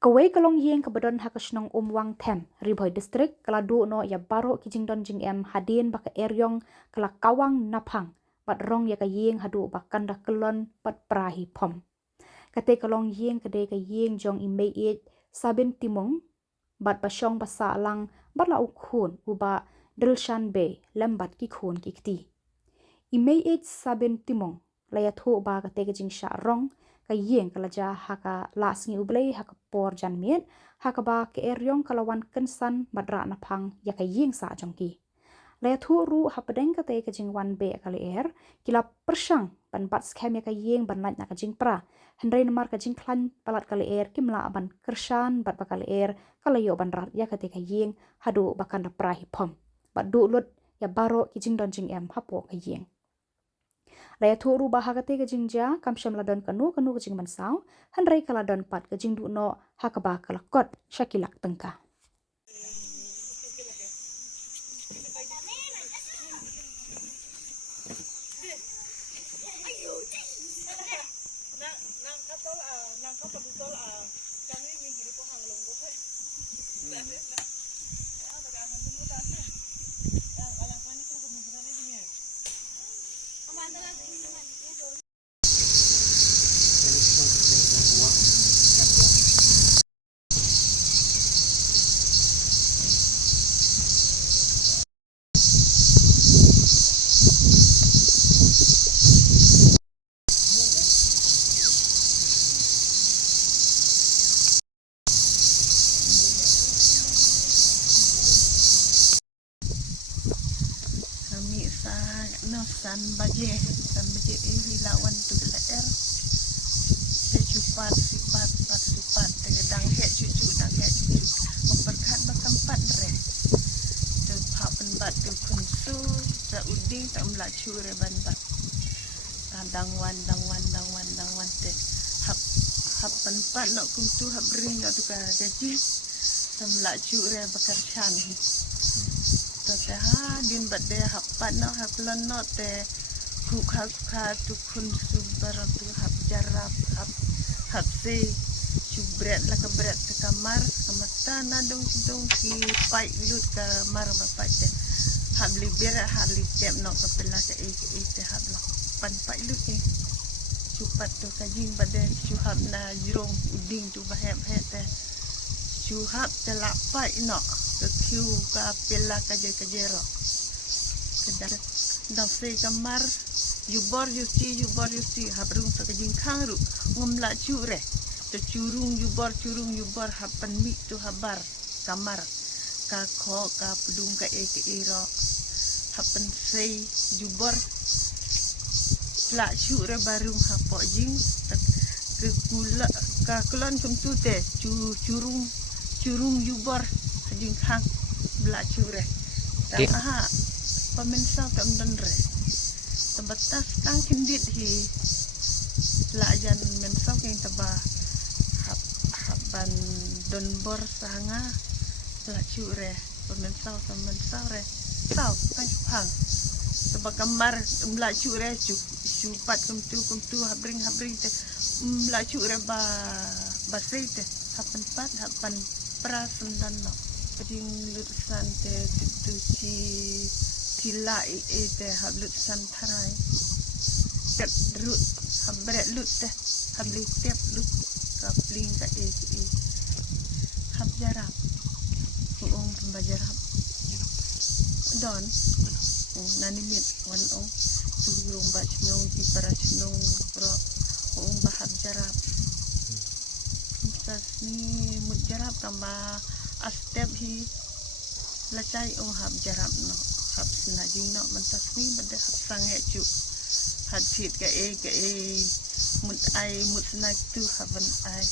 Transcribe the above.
Kawai kalong yeng kabadon hakasnong umwang them riboy distrik kaladu no ya baro kijing don jing em hadin baka eryong kala kawang naphang bat rong ya ka yeng hadu bakan dah kelon bat perahi pom. Kate kalong yeng kade ka yeng jong imei it sabin timung bat basyong basa lang bat la ukhun uba drilshan be lembat ki khun ki kti. Imei it sabin timung laya thu ba kate ka jing sha rong ka yeng kalaja haka lasngi ublei haka por jan miet haka ba ke eryong kalawan kensan badra naphang ya ka yeng sa jongki laya thu ru hapadeng kate ka jing wan be kali kila persang ban bat skem ya ka yeng ban nat na ka jing pra hendrai namar ka jing klan palat kali kimla ban kersan bat bakali kalayo ban rat ya kate ka yeng hadu bakan da prahi pom bat du lut ya baro ki jing don jing em hapo ka yeng. Laya thu ru bahagate ke jingja kam syam ladon kanu ke jing mansau handrai kaladon pat ke jing du no hakaba kalakot syakilak tengka. San baje hilawan tu belaer sejupat sipat dang he cucu memperkat bakampat re tu papen bat tu kunsu za uding tak melacu re ban bat dang wan te hap penpat nak kuntu hap ring nak tu ka gaji tak melacu re bakar chan te ha din bat de hapat no haplon no te kukha tu kun subar tu hap jarap hap se subret la ka bret te kamar kamata na dong ki pai lut kamar bapak te hab liber hali tem no ka pela ka te hab la pan pai lut ni supat tu kajing bade suhab na jrong uding tu bahem he te suhab te la pai no ke kiu ka pela ka jero kedak dang se kamar yubor yusi habrung sa kajing khangru ngumla cure te curung yubor hapan mi tu habar kamar ka kho ka pedung ka iro hapan sei yubor la cure barung hapo jing ke kula ka klon kumtu te curung yubor jing khang bela cure tak aha pemensa tak mendendre sebatas kang kindit hi lajan mensa yang teba haban donbor sanga bela cure pemensa re tau kan hang sebab kamar bela cure cupat kumtu habring te bela cure basai te hapan pat hapan prasen dan no jing lutusan te tu cila te hab lutusan tharai ket rut habret lut te habli tep lut kapling ka hab jarap uong pembajarap don nanimit wan ong turung bachnong ti parachnong pro uong bahab jarap misas ni mudjarap kama astep hi lacai hab jarap no hab snajing no mentas ni bade hab sange cu had fit ka mut ai mut snaik tu haban ai